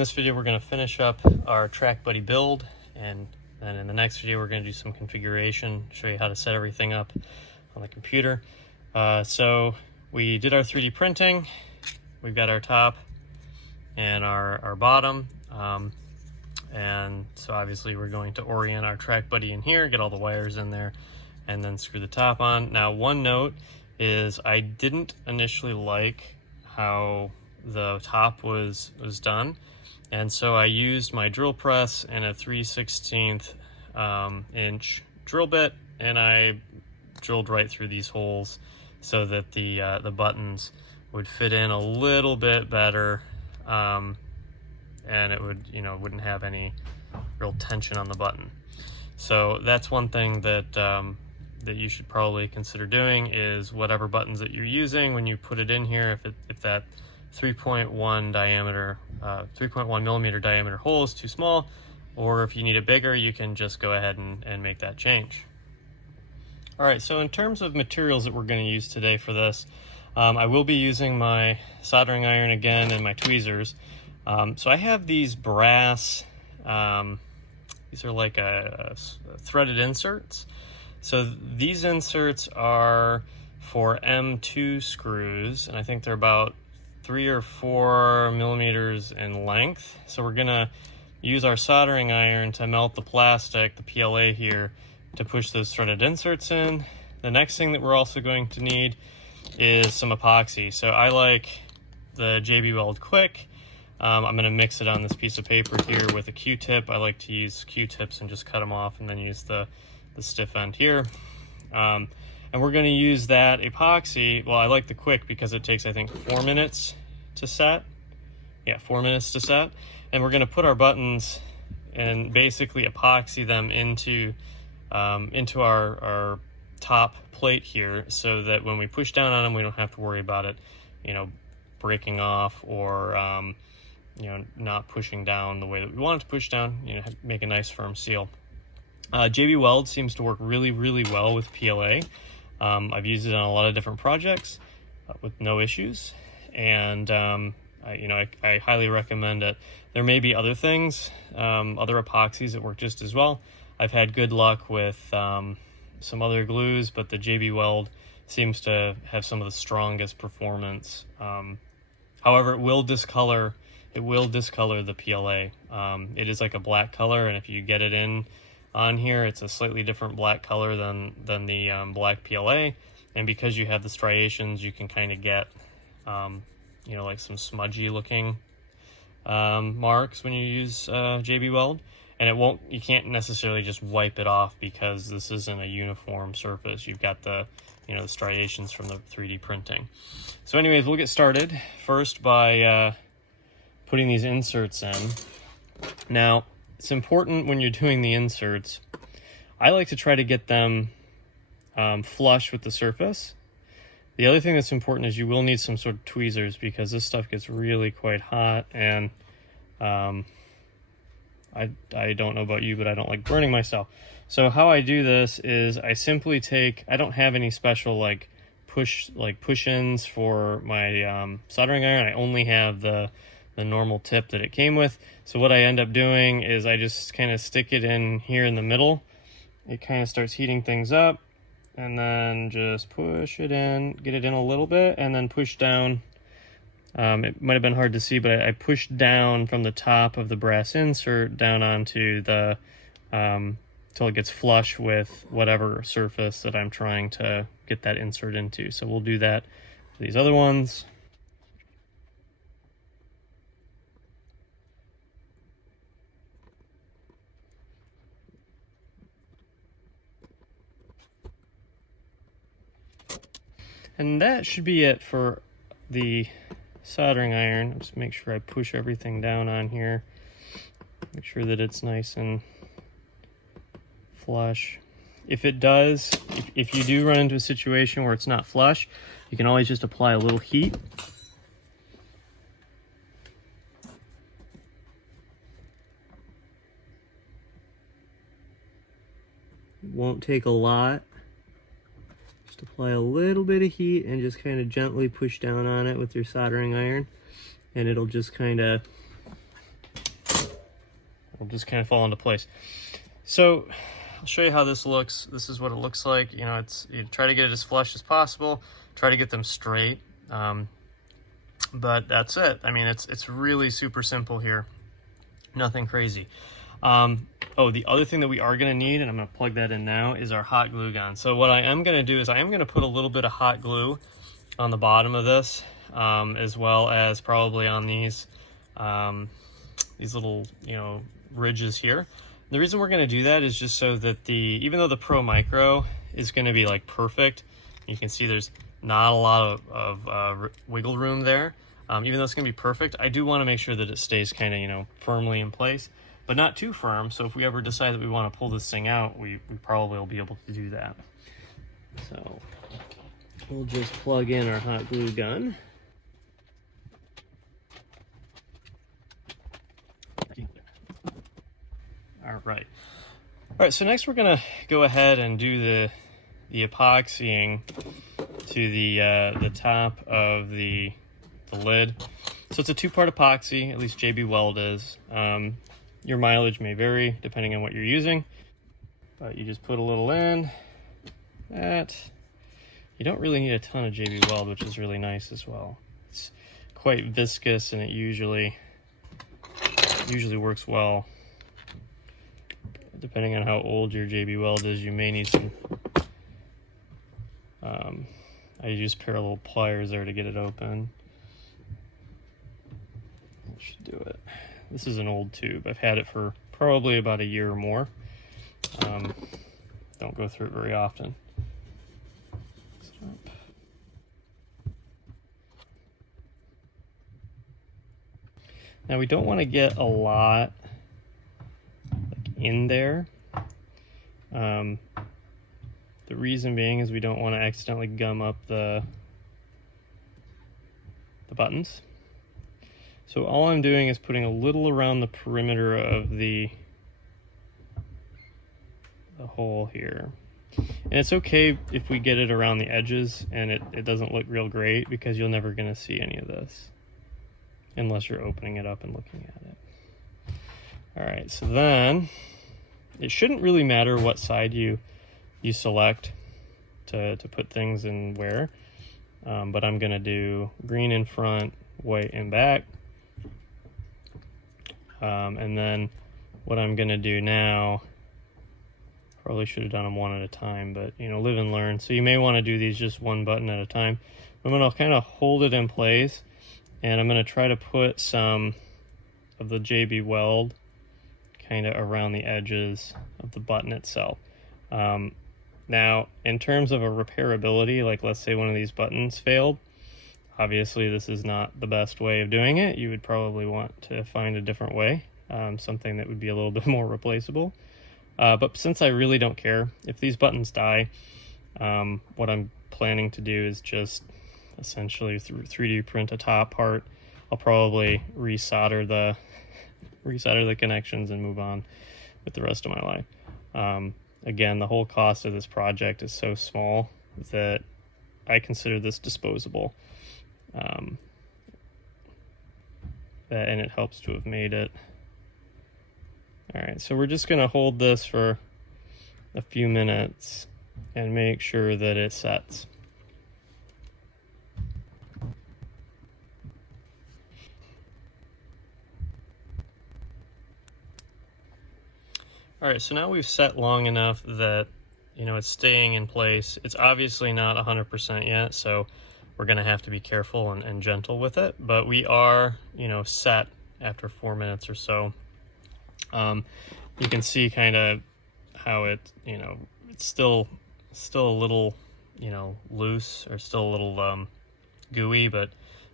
this video we're going to finish up our Track Buddy build, and then in the next video we're going to do some configuration, show you how to set everything up on the computer. So we did our 3D printing. We've got our top and our bottom, and so obviously we're going to orient our Track Buddy in here, get all the wires in there, and then screw the top on. Now, one note is I didn't initially like how the top was done, and so I used my drill press and a 3/16 inch drill bit, and I drilled right through these holes so that the buttons would fit in a little bit better, and it would, wouldn't have any real tension on the button. So that's one thing that that you should probably consider doing, is whatever buttons that you're using when you put it in here, if that 3.1 millimeter diameter hole is too small, or if you need it bigger, you can just go ahead and make that change. All right, so in terms of materials that we're going to use today for this, I will be using my soldering iron again and my tweezers. So I have these brass, these are like a threaded inserts. So these inserts are for M.2 screws, and I think they're about 3 or 4 millimeters in length. So we're gonna use our soldering iron to melt the plastic, the PLA here, to push those threaded inserts in. The next thing that we're also going to need is some epoxy. So I like the JB Weld Quick. I'm going to mix it on this piece of paper here with a Q-tip. I like to use Q-tips and just cut them off and then use the stiff end here. And we're going to use that epoxy. Well, I like the Quick because it takes, I think, 4 minutes to set. Yeah, 4 minutes to set. And we're going to put our buttons and basically epoxy them into our top plate here, so that when we push down on them, we don't have to worry about it, breaking off or not pushing down the way that we want it to push down. Make a nice firm seal. JB Weld seems to work really, really well with PLA. I've used it on a lot of different projects with no issues, and I highly recommend it. There may be other things, other epoxies that work just as well. I've had good luck with some other glues, but the JB Weld seems to have some of the strongest performance. However, it will discolor the PLA. It is like a black color, and if you get it on here, it's a slightly different black color than the black PLA. And because you have the striations, you can kind of get like some smudgy looking marks when you use JB Weld. And you can't necessarily just wipe it off because this isn't a uniform surface. You've got the striations from the 3D printing. So anyways, we'll get started first by putting these inserts in. Now, it's important when you're doing the inserts, I like to try to get them flush with the surface. The other thing that's important is you will need some sort of tweezers, because this stuff gets really quite hot, and I don't know about you, but I don't like burning myself. So how I do this is I simply I don't have any special push-ins for my soldering iron. I only have the normal tip that it came with. So what I end up doing is I just kind of stick it in here in the middle. It kind of starts heating things up, and then just push it in, get it in a little bit, and then push down. It might have been hard to see, but I pushed down from the top of the brass insert down onto the till it gets flush with whatever surface that I'm trying to get that insert into. So we'll do that for these other ones. And that should be it for the soldering iron. Just make sure I push everything down on here. Make sure that it's nice and flush. If it does, if you do run into a situation where it's not flush, you can always just apply a little heat. It won't take a lot. Just apply a little bit of heat and just kind of gently push down on it with your soldering iron, and it'll just kind of will just kind of fall into place. So I'll show you how this looks. This is what it looks like. You know, you try to get it as flush as possible, try to get them straight. But that's it. I mean, it's really super simple here. Nothing crazy. Oh, the other thing that we are going to need, and I'm going to plug that in now, is our hot glue gun. So what I am going to do is I am going to put a little bit of hot glue on the bottom of this, as well as probably on these little, you know, ridges here. The reason we're going to do that is just so that even though the Pro Micro is going to be like perfect, you can see there's not a lot of wiggle room there. Even though it's going to be perfect, I do want to make sure that it stays kind of, you know, firmly in place, but not too firm. So if we ever decide that we want to pull this thing out, we probably will be able to do that. So we'll just plug in our hot glue gun. All right, so next we're gonna go ahead and do the epoxying to the top of the lid. So it's a two-part epoxy, at least JB Weld is. Your mileage may vary depending on what you're using, but you just put a little in. That you don't really need a ton of JB Weld, which is really nice as well. It's quite viscous, and it usually works well. Depending on how old your JB Weld is, you may need some. I use parallel pliers there to get it open. That should do it. This is an old tube. I've had it for probably about a year or more. Don't go through it very often. Stop. Now we don't want to get a lot in there. The reason being is we don't want to accidentally gum up the buttons. So all I'm doing is putting a little around the perimeter of the hole here. And it's okay if we get it around the edges and it doesn't look real great, because you're never going to see any of this unless you're opening it up and looking at it. All right, so then it shouldn't really matter what side you select to put things in where, but I'm gonna do green in front, white in back, and then what I'm gonna do now, probably should have done them one at a time, but you know, live and learn. So you may want to do these just one button at a time. I'm gonna kind of hold it in place, and I'm gonna try to put some of the JB Weld kind of around the edges of the button itself. Now, in terms of a repairability, like let's say one of these buttons failed, obviously this is not the best way of doing it. You would probably want to find a different way, something that would be a little bit more replaceable. But since I really don't care if these buttons die, what I'm planning to do is just essentially 3D print a top part. I'll probably resolder the connections and move on with the rest of my life. Again, the whole cost of this project is so small that I consider this disposable, and it helps to have made it. All right, so we're just going to hold this for a few minutes and make sure that it sets. All right, so now we've set long enough that, you know, it's staying in place. It's obviously not 100% yet, so we're gonna have to be careful and gentle with it, but we are, you know, set after 4 minutes or so. You can see kind of how it, you know, it's still a little, you know, loose, or still a little gooey, but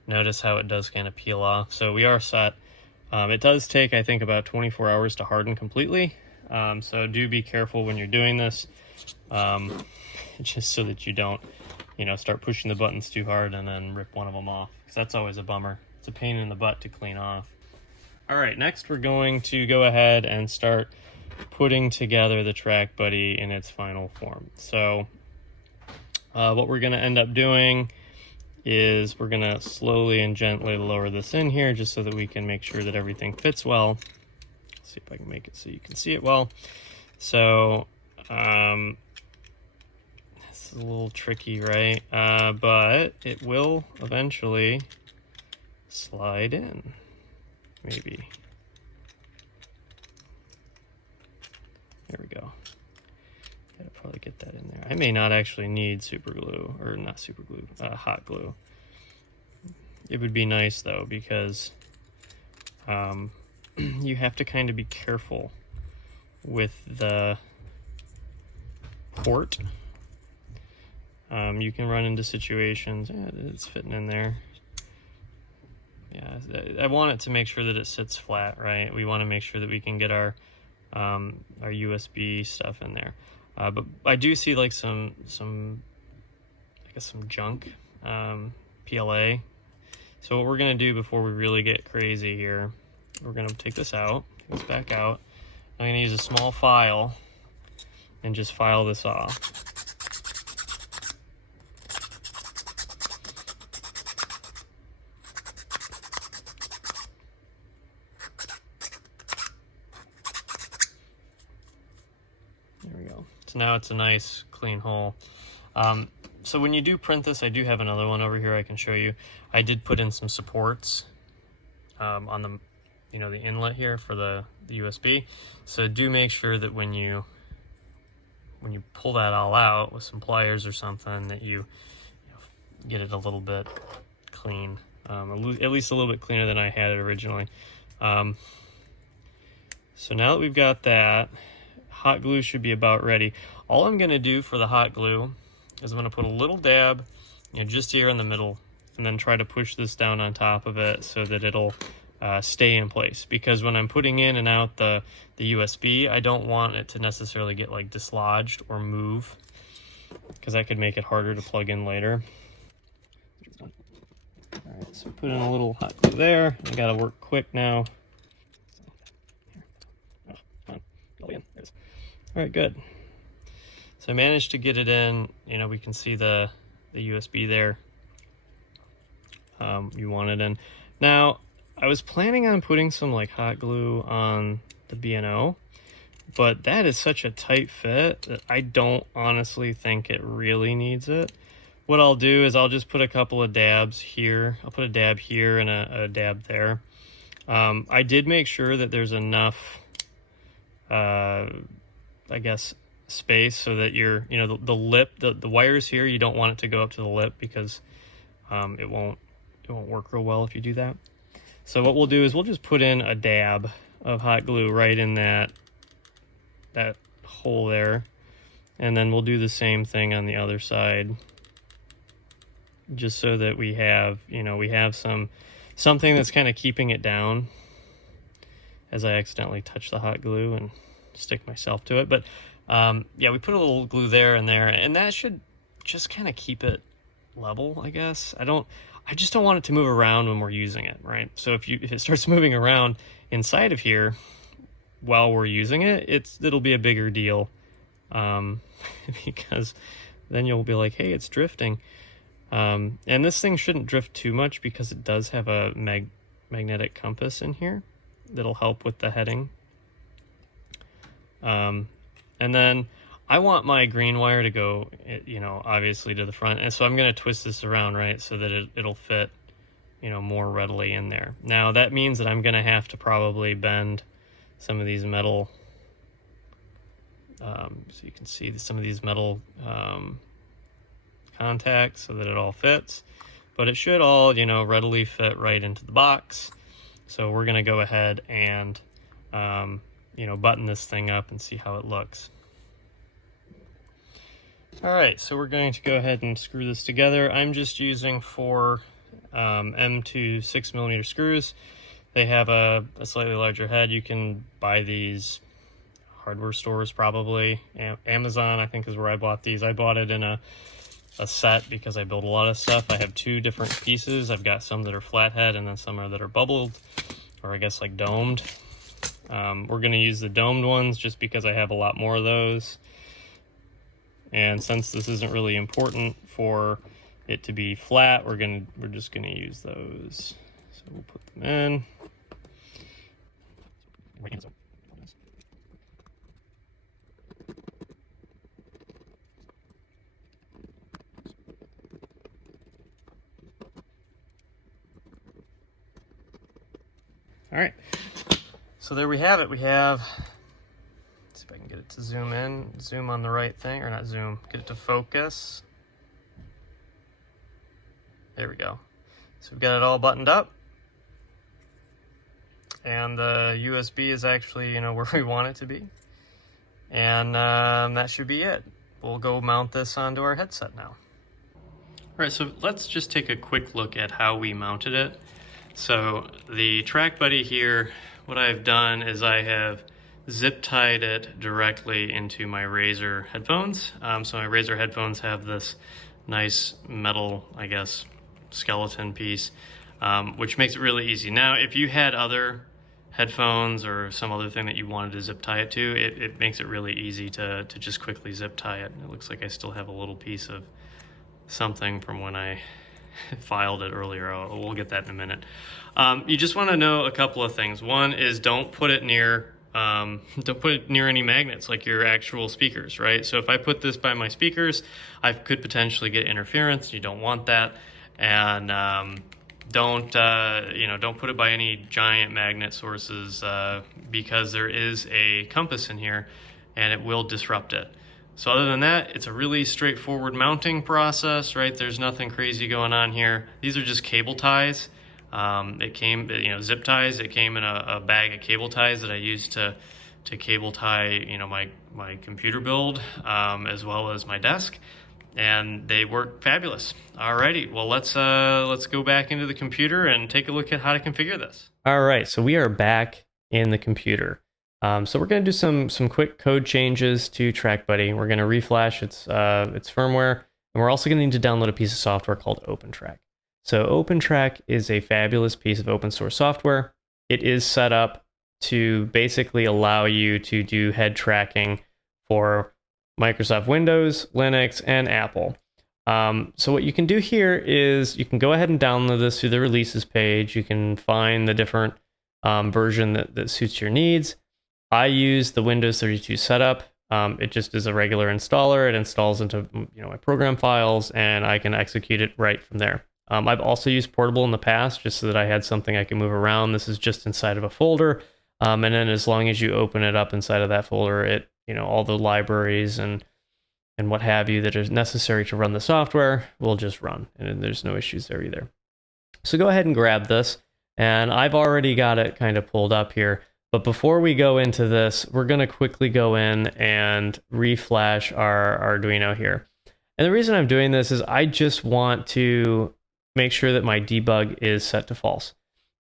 notice how it does kind of peel off. So we are set. It does take, I think, about 24 hours to harden completely. So do be careful when you're doing this, just so that you don't, you know, start pushing the buttons too hard and then rip one of them off, because that's always a bummer. It's a pain in the butt to clean off. All right, next we're going to go ahead and start putting together the Track Buddy in its final form. So what we're going to end up doing is we're going to slowly and gently lower this in here just so that we can make sure that everything fits well. So see if I can make it so you can see it well. So this is a little tricky, right? But it will eventually slide in, maybe. There we go. Gotta probably get that in there. I may not actually need super glue, or not super glue, hot glue. It would be nice though, because you have to kind of be careful with the port. You can run into situations, it's fitting in there. Yeah, I want it to make sure that it sits flat, right? We want to make sure that we can get our USB stuff in there. But I do see like some I guess some junk PLA. So what we're gonna do before we really get crazy here, we're gonna take this out, take this back out. I'm gonna use a small file and just file this off. There we go. So now it's a nice clean hole. So when you do print this, I do have another one over here I can show you. I did put in some supports on the, the inlet here for the USB. So do make sure that when you pull that all out with some pliers or something, that you get it a little bit clean, at least a little bit cleaner than I had it originally. So now that we've got that, hot glue should be about ready. All I'm going to do for the hot glue is I'm going to put a little dab, just here in the middle, and then try to push this down on top of it so that it'll stay in place. Because when I'm putting in and out the USB, I don't want it to necessarily get like dislodged or move, because that could make it harder to plug in later. All right, so put in a little hot glue there. I got to work quick now. All right, good. So I managed to get it in. We can see the USB there. You want it in. Now, I was planning on putting some like hot glue on the B&O, but that is such a tight fit that I don't honestly think it really needs it. What I'll do is I'll just put a couple of dabs here. I'll put a dab here and a dab there. I did make sure that there's enough, I guess, space so that the lip, the wires here, you don't want it to go up to the lip, because it won't work real well if you do that. So what we'll do is we'll just put in a dab of hot glue right in that hole there, and then we'll do the same thing on the other side, just so that we have something that's kind of keeping it down, as I accidentally touch the hot glue and stick myself to it. But yeah, we put a little glue there, and that should just kind of keep it level, I guess. I just don't want it to move around when we're using it, right? So if it starts moving around inside of here while we're using it, it'll be a bigger deal, because then you'll be like, hey, it's drifting. And this thing shouldn't drift too much, because it does have a magnetic compass in here that'll help with the heading. And then I want my green wire to go, obviously to the front. And so I'm going to twist this around, right, so that it'll fit, more readily in there. Now, that means that I'm going to have to probably bend some of these metal, so you can see some of these metal contacts so that it all fits. But it should all, readily fit right into the box. So we're going to go ahead and, button this thing up and see how it looks. All right, so we're going to go ahead and screw this together. I'm just using 4 M.2 6mm screws. They have a slightly larger head. You can buy these hardware stores, probably. Amazon, I think, is where I bought these. I bought it in a set because I build a lot of stuff. I have 2 different pieces. I've got some that are flathead and then some that are bubbled, or I guess like domed. We're going to use the domed ones just because I have a lot more of those. And since this isn't really important for it to be flat, we're just gonna use those. So we'll put them in. All right, so there we have it. We have, let's see if I can get it to zoom in, zoom on the right thing, or not zoom, get it to focus. There we go. So we've got it all buttoned up. And the USB is actually, you know, where we want it to be. And that should be it. We'll go mount this onto our headset now. All right, so let's just take a quick look at how we mounted it. So the Track Buddy here, what I've done is I have zip tied it directly into my Razer headphones. So my Razer headphones have this nice metal, I guess, skeleton piece, which makes it really easy. Now, if you had other headphones or some other thing that you wanted to zip tie it to, it makes it really easy to just quickly zip tie it. It looks like I still have a little piece of something from when I filed it earlier. We'll get that in a minute. You just want to know a couple of things. One is don't put it near any magnets like your actual speakers, right? So if I put this by my speakers, I could potentially get interference. You don't want that. And don't put it by any giant magnet sources because there is a compass in here and it will disrupt it. So other than that, it's a really straightforward mounting process, right? There's nothing crazy going on here. These are just cable ties. It came, zip ties. It came in a bag of cable ties that I used to cable tie, my computer build as well as my desk, and they work fabulous. Alrighty, well let's go back into the computer and take a look at how to configure this. All right, so we are back in the computer. So we're going to do some quick code changes to Track Buddy. We're going to reflash its firmware, and we're also going to need to download a piece of software called OpenTrack. So OpenTrack is a fabulous piece of open source software. It is set up to basically allow you to do head tracking for Microsoft Windows, Linux, and Apple. So what you can do here is you can go ahead and download this through the releases page. You can find the different version that suits your needs. I use the Windows 32 setup. It just is a regular installer. It installs into my program files, and I can execute it right from there. I've also used Portable in the past just so that I had something I can move around. This is just inside of a folder, and then as long as you open it up inside of that folder, it all the libraries and what have you that is necessary to run the software will just run, and there's no issues there either. So go ahead and grab this, and I've already got it kind of pulled up here. But before we go into this, we're going to quickly go in and reflash our Arduino here. And the reason I'm doing this is I just want to make sure that my debug is set to false.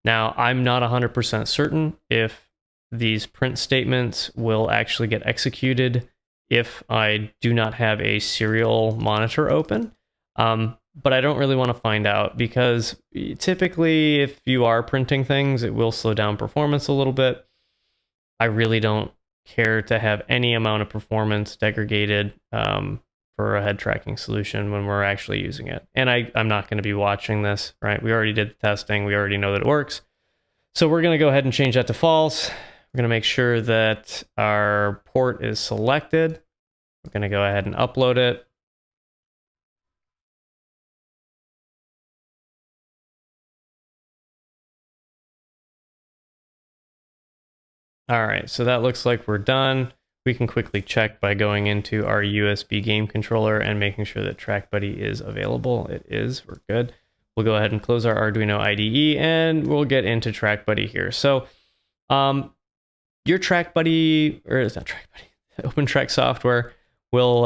Now, I'm not 100% certain if these print statements will actually get executed if I do not have a serial monitor open. But I don't really want to find out because typically if you are printing things, it will slow down performance a little bit. I really don't care to have any amount of performance degraded for a head tracking solution when we're actually using it. And I'm not going to be watching this, right? We already did the testing. We already know that it works. So we're going to go ahead and change that to false. We're going to make sure that our port is selected. We're going to go ahead and upload it. All right, so that looks like we're done. We can quickly check by going into our USB game controller and making sure that Track Buddy is available. It is, we're good. We'll go ahead and close our Arduino IDE and we'll get into Track Buddy here. So your Track Buddy, or it's not Track Buddy, OpenTrack software will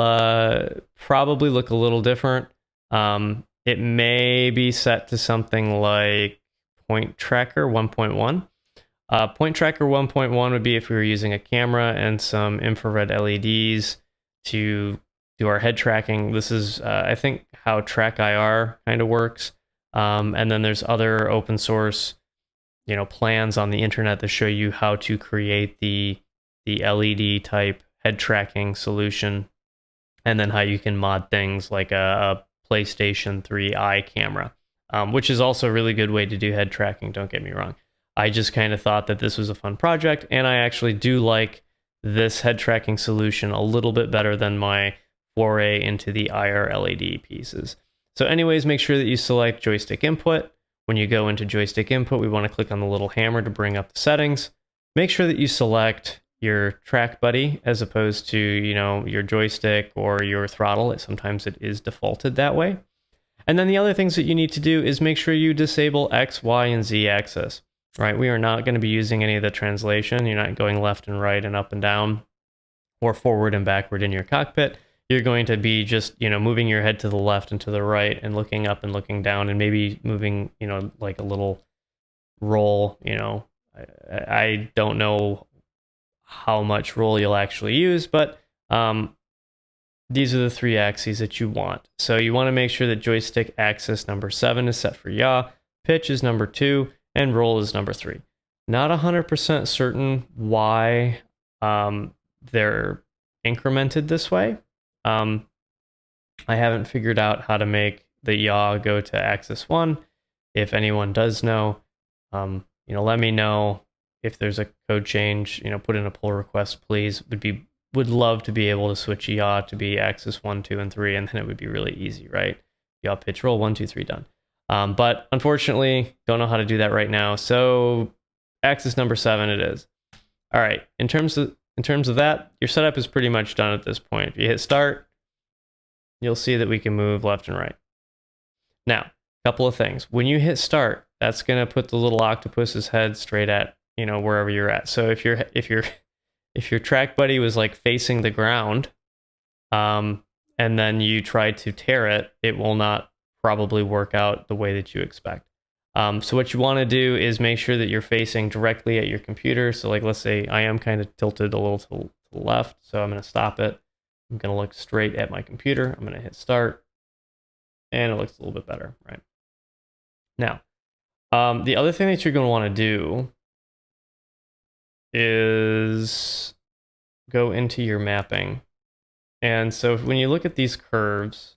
probably look a little different. It may be set to something like Point Tracker 1.1. Point Tracker 1.1 would be if we were using a camera and some infrared LEDs to do our head tracking. This is, I think, how Track IR kind of works. And then there's other open source, plans on the internet that show you how to create the LED type head tracking solution, and then how you can mod things like a PlayStation 3 eye camera, which is also a really good way to do head tracking. Don't get me wrong. I just kind of thought that this was a fun project, and I actually do like this head tracking solution a little bit better than my foray into the IR LED pieces. So anyways, make sure that you select joystick input. when you go into joystick input, we want to click on the little hammer to bring up the settings. Make sure that you select your Track Buddy as opposed to, your joystick or your throttle. Sometimes it is defaulted that way. And then the other things that you need to do is make sure you disable X, Y, and Z axis, right? We are not going to be using any of the translation. You're not going left and right and up and down or forward and backward in your cockpit. You're going to be just, moving your head to the left and to the right and looking up and looking down and maybe moving, like a little roll, I don't know how much roll you'll actually use, but these are the 3 axes that you want. So you want to make sure that joystick axis number 7 is set for yaw, pitch is number 2, and roll is number 3. Not 100% certain why they're incremented this way. I haven't figured out how to make the yaw go to axis 1. If anyone does know, let me know. If there's a code change, put in a pull request, please. Would love to be able to switch yaw to be axis 1, 2, and 3, and then it would be really easy, right? Yaw, pitch, roll, 1, 2, 3, done. But unfortunately, don't know how to do that right now. So axis number 7 it is. All right, in terms of that, your setup is pretty much done at this point. If you hit start, you'll see that we can move left and right. Now, a couple of things. When you hit start, that's going to put the little octopus's head straight at, wherever you're at. So if your Track Buddy was like facing the ground, and then you try to tear it, it will not probably work out the way that you expect. So what you want to do is make sure that you're facing directly at your computer. So like, let's say I am kind of tilted a little to the left, so I'm going to stop it. I'm going to look straight at my computer. I'm going to hit start, and it looks a little bit better, right? Now, the other thing that you're going to want to do is go into your mapping. And so when you look at these curves,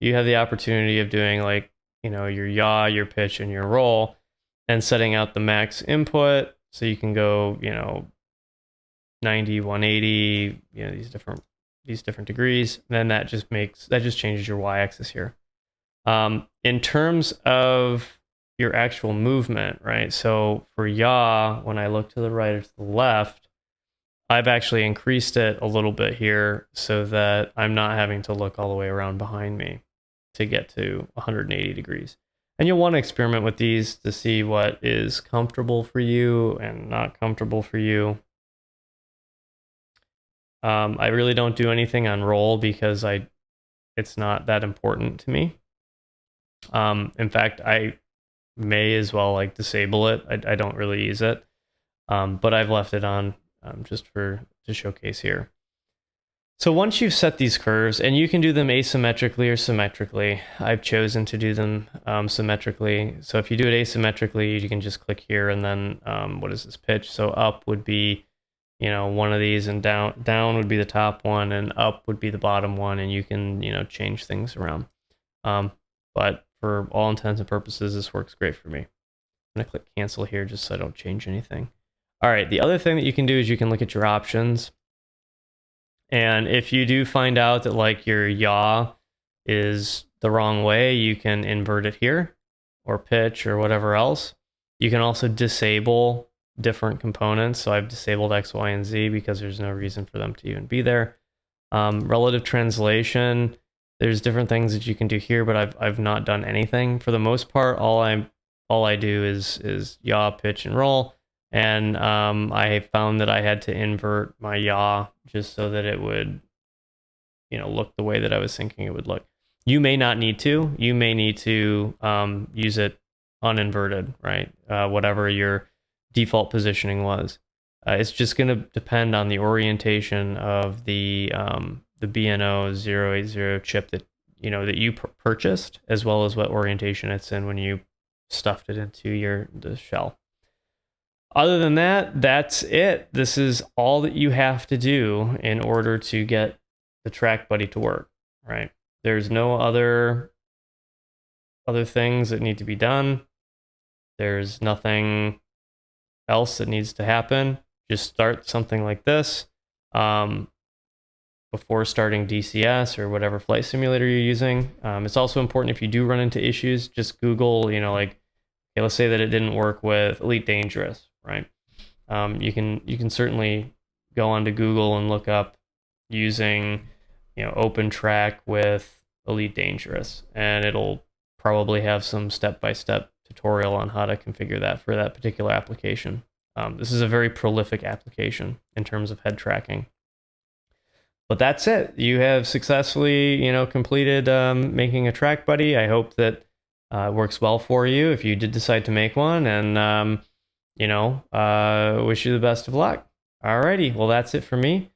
you have the opportunity of doing like, your yaw, your pitch, and your roll, and setting out the max input. So you can go, 90, 180, these different degrees. And then that just changes your y-axis here. In terms of your actual movement, right? So for yaw, when I look to the right or to the left, I've actually increased it a little bit here so that I'm not having to look all the way around behind me to get to 180 degrees. And you'll want to experiment with these to see what is comfortable for you and not comfortable for you. I really don't do anything on roll because it's not that important to me. In fact, I may as well like disable it. I don't really use it, but I've left it on just to showcase here. So once you've set these curves, and you can do them asymmetrically or symmetrically, I've chosen to do them symmetrically. So if you do it asymmetrically, you can just click here, and then what is this pitch? So up would be, one of these, and down would be the top one, and up would be the bottom one, and you can, change things around. But for all intents and purposes, this works great for me. I'm gonna click cancel here just so I don't change anything. All right, the other thing that you can do is you can look at your options. And if you do find out that like your yaw is the wrong way, you can invert it here, or pitch, or whatever else. You can also disable different components. So I've disabled X, Y, and Z because there's no reason for them to even be there. Relative translation, there's different things that you can do here, but I've not done anything. For the most part, all I do is yaw, pitch, and roll. And I found that I had to invert my yaw just so that it would, look the way that I was thinking it would look. You may not need to. You may need to use it uninverted, right? Whatever your default positioning was. It's just going to depend on the orientation of the BNO 080 chip that you purchased, as well as what orientation it's in when you stuffed it into the shell. Other than that, that's it. This is all that you have to do in order to get the Track Buddy to work, right? There's no other things that need to be done. There's nothing else that needs to happen. Just start something like this before starting DCS or whatever flight simulator you're using. It's also important, if you do run into issues, just Google, like Okay, let's say that it didn't work with Elite Dangerous, right? You can certainly go onto Google and look up using, Open Track with Elite Dangerous, and it'll probably have some step-by-step tutorial on how to configure that for that particular application. This is a very prolific application in terms of head tracking. But that's it. You have successfully, completed making a Track Buddy. I hope that works well for you if you did decide to make one, and wish you the best of luck. Alrighty, well, that's it for me.